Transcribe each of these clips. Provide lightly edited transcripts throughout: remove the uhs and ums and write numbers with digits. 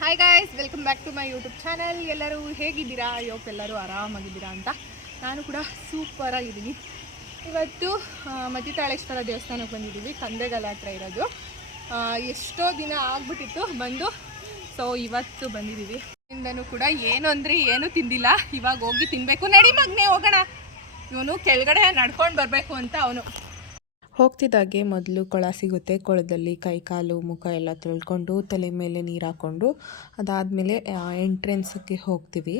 Hi guys, welcome back to my YouTube channel. ಎಲ್ಲರೂ ಹೇಗಿದ್ದೀರಾ? ಎಲ್ಲರೂ ಆರಾಮಾಗಿದ್ದೀರಾ ಅಂತ ನಾನು ಕೂಡ ಸೂಪರಾಗಿದ್ದೀನಿ. ಇವತ್ತು ಮತಿತಾಳೇಶ್ವರ ದೇವಸ್ಥಾನಕ್ಕೆ ಬಂದಿದ್ದೀವಿ. ಕಂದೆಗಲ ಹತ್ರ ಇರೋದು. ಎಷ್ಟೋ ದಿನ ಆಗ್ಬಿಟ್ಟಿತ್ತು ಬಂದು, ಸೊ ಇವತ್ತು ಬಂದಿದ್ದೀವಿ. ಇಂದನೂ ಕೂಡ ಏನು ಅಂದರೆ ಏನೂ ತಿಂದಿಲ್ಲ. ಇವಾಗ ಹೋಗಿ ತಿನ್ನಬೇಕು. ನಡಿ ಮಗನೇ ಹೋಗೋಣ. ಇವನು ಕೆಳಗಡೆ ನಡ್ಕೊಂಡು ಬರಬೇಕು ಅಂತ ಅವನು. ಹೋಗ್ತಿದ್ದಾಗೆ ಮೊದಲು ಕೊಳ ಸಿಗುತ್ತೆ. ಕೊಳದಲ್ಲಿ ಕೈ ಕಾಲು ಮುಖ ಎಲ್ಲ ತೊಳ್ಕೊಂಡು ತಲೆ ಮೇಲೆ ನೀರು ಹಾಕ್ಕೊಂಡು ಅದಾದಮೇಲೆ ಎಂಟ್ರೆನ್ಸ್ಗೆ ಹೋಗ್ತೀವಿ.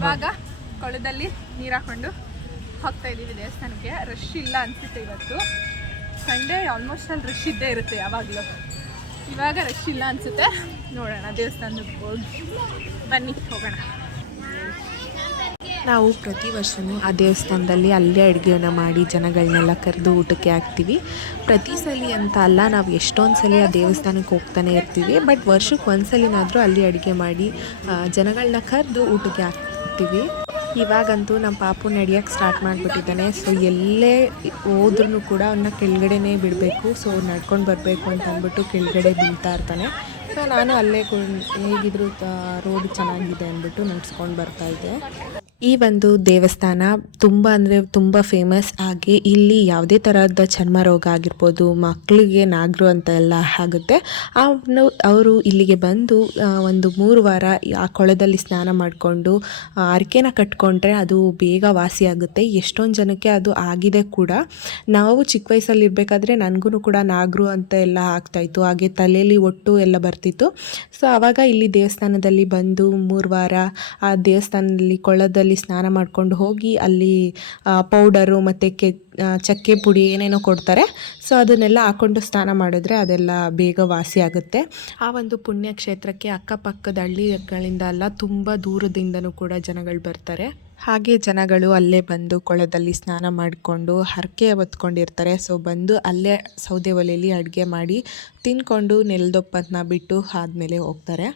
ಇವಾಗ ಕೊಳದಲ್ಲಿ ನೀರು ಹಾಕೊಂಡು ಹೋಗ್ತಾ ಇದ್ದೀವಿ ದೇವಸ್ಥಾನಕ್ಕೆ. ರಶ್ ಇಲ್ಲ ಅನಿಸುತ್ತೆ. ಇವತ್ತು ಸಂಡೇ ಆಲ್ಮೋಸ್ಟ್ ಅಲ್ಲಿ ರಶ್ ಇದ್ದೇ ಇರುತ್ತೆ ಯಾವಾಗಲೂ. ಇವಾಗ ರಶ್ ಇಲ್ಲ ಅನಿಸುತ್ತೆ. ನೋಡೋಣ, ದೇವಸ್ಥಾನಕ್ಕೆ ಹೋಗಿ ಬನ್ನಿ, ಹೋಗೋಣ. ನಾವು ಪ್ರತಿ ವರ್ಷವೂ ಆ ದೇವಸ್ಥಾನದಲ್ಲಿ ಅಲ್ಲೇ ಅಡುಗೆಯನ್ನು ಮಾಡಿ ಜನಗಳನ್ನೆಲ್ಲ ಕರೆದು ಊಟಕ್ಕೆ ಹಾಕ್ತೀವಿ. ಪ್ರತಿ ಸಲ ಅಂತ ಅಲ್ಲ, ನಾವು ಎಷ್ಟೊಂದು ಸಲ ಆ ದೇವಸ್ಥಾನಕ್ಕೆ ಹೋಗ್ತಾನೆ ಇರ್ತೀವಿ. ಬಟ್ ವರ್ಷಕ್ಕೆ ಒಂದು ಸಲಿನಾದರೂ ಅಲ್ಲಿ ಅಡುಗೆ ಮಾಡಿ ಜನಗಳನ್ನ ಕರೆದು ಊಟಕ್ಕೆ ಹಾಕ್ತೀವಿ. ಇವಾಗಂತೂ ನಮ್ಮ ಪಾಪು ನಡೆಯೋಕ್ಕೆ ಸ್ಟಾರ್ಟ್ ಮಾಡಿಬಿಟ್ಟಿದ್ದಾನೆ. ಸೊ ಎಲ್ಲೇ ಹೋದ್ರೂ ಕೂಡ ಅವನ್ನ ಕೆಳಗಡೆನೇ ಬಿಡಬೇಕು. ಸೊ ನಡ್ಕೊಂಡು ಬರಬೇಕು ಅಂತ ಅಂದ್ಬಿಟ್ಟು ಕೆಳಗಡೆ ಬೀಳ್ತಾ ಇರ್ತಾನೆ. ಸೊ ನಾನು ಅಲ್ಲೇ ಹೇಗಿದ್ರು ರೋಡ್ ಚೆನ್ನಾಗಿದೆ ಅಂದ್ಬಿಟ್ಟು ನಡೆಸ್ಕೊಂಡು ಬರ್ತಾಯಿದ್ದೆ. ಈ ಒಂದು ದೇವಸ್ಥಾನ ತುಂಬ ಅಂದರೆ ತುಂಬ ಫೇಮಸ್. ಹಾಗೆ ಇಲ್ಲಿ ಯಾವುದೇ ಥರದ ಚರ್ಮ ರೋಗ ಆಗಿರ್ಬೋದು, ಮಕ್ಕಳಿಗೆ ನಾಗರು ಅಂತ ಎಲ್ಲ ಆಗುತ್ತೆ. ಅವರು ಇಲ್ಲಿಗೆ ಬಂದು ಒಂದು 3 ವಾರ ಆ ಕೊಳದಲ್ಲಿ ಸ್ನಾನ ಮಾಡಿಕೊಂಡು ಹರಕೆನ ಕಟ್ಕೊಂಡ್ರೆ ಅದು ಬೇಗ ವಾಸಿಯಾಗುತ್ತೆ. ಎಷ್ಟೊಂದು ಜನಕ್ಕೆ ಅದು ಆಗಿದೆ ಕೂಡ. ನಾವು ಚಿಕ್ಕ ವಯಸ್ಸಲ್ಲಿ ಇರಬೇಕಾದ್ರೆ ನನಗೂ ಕೂಡ ನಾಗರು ಅಂತ ಎಲ್ಲ ಆಗ್ತಾಯಿತ್ತು. ಹಾಗೆ ತಲೆಯಲ್ಲಿ ಒಟ್ಟು ಎಲ್ಲ ಬರ್ತಿತ್ತು. ಸೊ ಆವಾಗ ಇಲ್ಲಿ ದೇವಸ್ಥಾನದಲ್ಲಿ ಬಂದು 3 ವಾರ ಆ ದೇವಸ್ಥಾನದಲ್ಲಿ ಕೊಳದಲ್ಲಿ ಸ್ನಾನ ಮಾಡ್ಕೊಂಡು ಹೋಗಿ ಅಲ್ಲಿ ಪೌಡರು ಮತ್ತು ಚಕ್ಕೆ ಪುಡಿ ಏನೇನೋ ಕೊಡ್ತಾರೆ. ಸೊ ಅದನ್ನೆಲ್ಲ ಹಾಕ್ಕೊಂಡು ಸ್ನಾನ ಮಾಡಿದ್ರೆ ಅದೆಲ್ಲ ಬೇಗ ವಾಸಿ ಆಗುತ್ತೆ. ಆ ಒಂದು ಪುಣ್ಯಕ್ಷೇತ್ರಕ್ಕೆ ಅಕ್ಕಪಕ್ಕದ ಹಳ್ಳಿಗಳಿಂದ ಎಲ್ಲ ತುಂಬ ದೂರದಿಂದನೂ ಕೂಡ ಜನಗಳು ಬರ್ತಾರೆ. ಹಾಗೆ ಜನಗಳು ಅಲ್ಲೇ ಬಂದು ಕೊಳದಲ್ಲಿ ಸ್ನಾನ ಮಾಡಿಕೊಂಡು ಹರಕೆ ಹೊತ್ಕೊಂಡಿರ್ತಾರೆ. ಸೊ ಬಂದು ಅಲ್ಲೇ ಸೌದೆ ಒಲೆಯಲ್ಲಿ ಅಡುಗೆ ಮಾಡಿ ತಿಂದ್ಕೊಂಡು ನೆಲದೊಪ್ಪತ್ತನ್ನ ಬಿಟ್ಟು ಆದಮೇಲೆ ಹೋಗ್ತಾರೆ.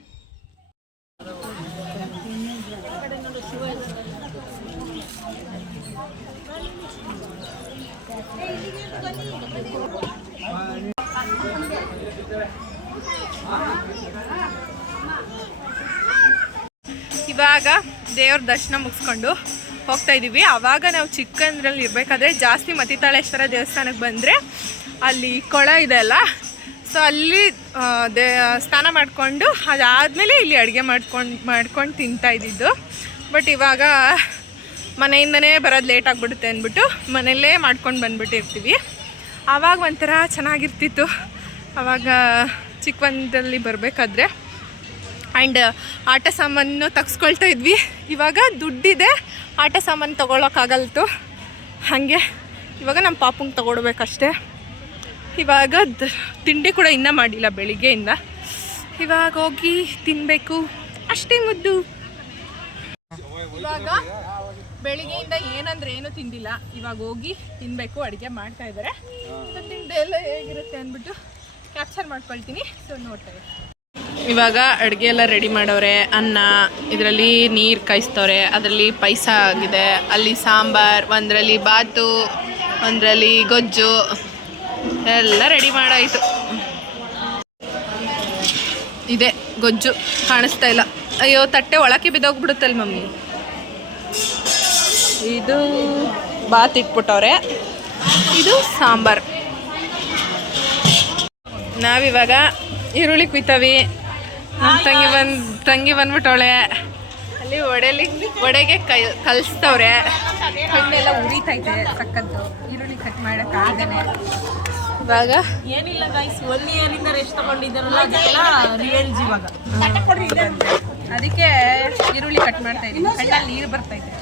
ಇವಾಗ ದೇವ್ರ ದರ್ಶನ ಮುಗಿಸ್ಕೊಂಡು ಹೋಗ್ತಾ ಇದ್ದೀವಿ. ಆವಾಗ ನಾವು ಚಿಕ್ಕಂದ್ರಲ್ಲಿ ಇರಬೇಕಾದ್ರೆ ಜಾಸ್ತಿ ಮತಿತಾಳೇಶ್ವರ ದೇವಸ್ಥಾನಕ್ಕೆ ಬಂದರೆ ಅಲ್ಲಿ ಕೊಳ ಇದೆ ಅಲ್ಲ, ಸೊ ಅಲ್ಲಿ ಸ್ನಾನ ಮಾಡಿಕೊಂಡು ಅದಾದಮೇಲೆ ಇಲ್ಲಿ ಅಡುಗೆ ಮಾಡ್ಕೊಂಡು ತಿಂತಾ ಇದ್ದಿದ್ದು. ಬಟ್ ಇವಾಗ ಮನೆಯಿಂದನೇ ಬರೋದು ಲೇಟ್ ಆಗಿಬಿಡುತ್ತೆ ಅಂದ್ಬಿಟ್ಟು ಮನೆಯಲ್ಲೇ ಮಾಡ್ಕೊಂಡು ಬಂದುಬಿಟ್ಟಿರ್ತೀವಿ. ಆವಾಗ ಒಂಥರ ಚೆನ್ನಾಗಿರ್ತಿತ್ತು. ಆವಾಗ ಚಿಕ್ಕವಂದಲ್ಲಿ ಬರಬೇಕಾದ್ರೆ ಆ್ಯಂಡ್ ಆಟ ಸಾಮಾನು ತಗ್ಸ್ಕೊಳ್ತಾ ಇದ್ವಿ. ಇವಾಗ ದುಡ್ಡಿದೆ, ಆಟ ಸಾಮಾನು ತೊಗೊಳಕ್ಕಾಗಲ್ತು. ಹಾಗೆ ಇವಾಗ ನಮ್ಮ ಪಾಪಂಗೆ ತೊಗೊಡ್ಬೇಕಷ್ಟೆ. ಇವಾಗ ತಿಂಡಿ ಕೂಡ ಇನ್ನೂ ಮಾಡಿಲ್ಲ ಬೆಳಿಗ್ಗೆಯಿಂದ. ಇವಾಗ ಹೋಗಿ ತಿನ್ನಬೇಕು ಅಷ್ಟೇ ಮುದ್ದು. ಇವಾಗ ಬೆಳಿಗ್ಗೆಯಿಂದ ಏನಂದ್ರೆ ಏನೂ ತಿಂದಿಲ್ಲ. ಇವಾಗ ಹೋಗಿ ತಿನ್ನಬೇಕು. ಅಡುಗೆ ಮಾಡ್ತಾ ಇದ್ದಾರೆ. ತಿಂದೆಲ್ಲ ಹೇಗಿರುತ್ತೆ ಅಂದ್ಬಿಟ್ಟು ಕ್ಯಾಪ್ಚರ್ ಮಾಡ್ಕೊಳ್ತೀನಿ. ಸೊ ನೋಡ್ತೇವೆ. ಇವಾಗ ಅಡುಗೆ ಎಲ್ಲ ರೆಡಿ ಮಾಡವ್ರೆ. ಅನ್ನ, ಇದರಲ್ಲಿ ನೀರು ಕಾಯಿಸ್ತವ್ರೆ, ಅದರಲ್ಲಿ ಪಾಯಸ ಆಗಿದೆ, ಅಲ್ಲಿ ಸಾಂಬಾರ್, ಒಂದರಲ್ಲಿ ಬಾತು, ಒಂದರಲ್ಲಿ ಗೊಜ್ಜು ಎಲ್ಲ ರೆಡಿ ಮಾಡಾಯಿತು. ಇದೆ ಗೊಜ್ಜು, ಕಾಣಿಸ್ತಾ ಇಲ್ಲ. ಅಯ್ಯೋ, ತಟ್ಟೆ ಒಳಕ್ಕೆ ಬಿದ್ದೋಗ್ಬಿಡುತ್ತಲ್ಲ ಮಮ್ಮಿ. ಇದು ಬಾತ್ ಇಟ್ಬಿಟ್ಟವ್ರೆ, ಇದು ಸಾಂಬಾರ್. ನಾವಿವಾಗ ಈರುಳ್ಳಿ ಕುಯ್ತವಿ. ತಂಗಿ ಬಂದ್ಬಿಟ್ಟವಳೆ. ಅಲ್ಲಿ ಒಡೆಗೆ ಕಲಿಸ್ತವ್ರೆ. ಕಣ್ಣೆಲ್ಲ ಉರಿತೈತೆ ಸಕ್ಕತ್ತು. ಈರುಳ್ಳಿ ಕಟ್ ಮಾಡೋಕ್ಕಾಗದೇನೆ. ಇವಾಗ ಏನಿಲ್ಲ ಗೈಸ್, 1 ಇಯರಿಂದ ರೆಸ್ಟ್ ತಗೊಂಡಿದ್ದಾರಲ್ಲ ಅದೆಲ್ಲ ರಿಯಲ್ಸ್ ಇವಾಗ. ಅದಕ್ಕೆ ಈರುಳ್ಳಿ ಕಟ್ ಮಾಡ್ತಾ ಇದ್ದೀನಿ. ಕಣ್ಣಲ್ಲಿ ನೀರು ಬರ್ತಾ ಇದೆ.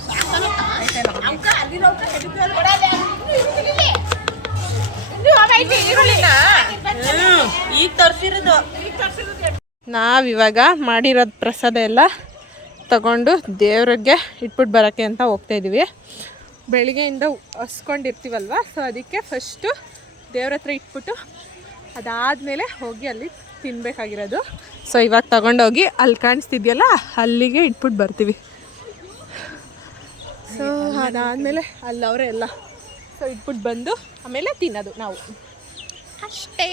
ಈಗ ತರ್ಸಿರೋದು. ನಾವಿವಾಗ ಮಾಡಿರೋದು ಪ್ರಸಾದ ಎಲ್ಲ ತಗೊಂಡು ದೇವ್ರಿಗೆ ಇಟ್ಬಿಟ್ಟು ಬರೋಕ್ಕೆ ಅಂತ ಹೋಗ್ತಾ ಇದ್ದೀವಿ. ಬೆಳಿಗ್ಗೆಯಿಂದ ಹಸ್ಕೊಂಡಿರ್ತೀವಲ್ವ, ಸೊ ಅದಕ್ಕೆ ಫಸ್ಟು ದೇವ್ರ ಹತ್ರ ಇಟ್ಬಿಟ್ಟು ಅದಾದಮೇಲೆ ಹೋಗಿ ಅಲ್ಲಿ ತಿನ್ನಬೇಕಾಗಿರೋದು. ಸೊ ಇವಾಗ ತಗೊಂಡೋಗಿ ಅಲ್ಲಿ ಕಾಣಿಸ್ತಿದ್ಯಲ್ಲ ಅಲ್ಲಿಗೆ ಇಟ್ಬಿಟ್ಟು ಬರ್ತೀವಿ. ಸೊ ಅದಾದಮೇಲೆ ಅಲ್ಲಿ ಅವರೇ ಎಲ್ಲ ಸೊ ಇಟ್ಬಿಟ್ಟು ಬಂದು ಆಮೇಲೆ ತಿನ್ನೋದು ನಾವು ಅಷ್ಟೇ.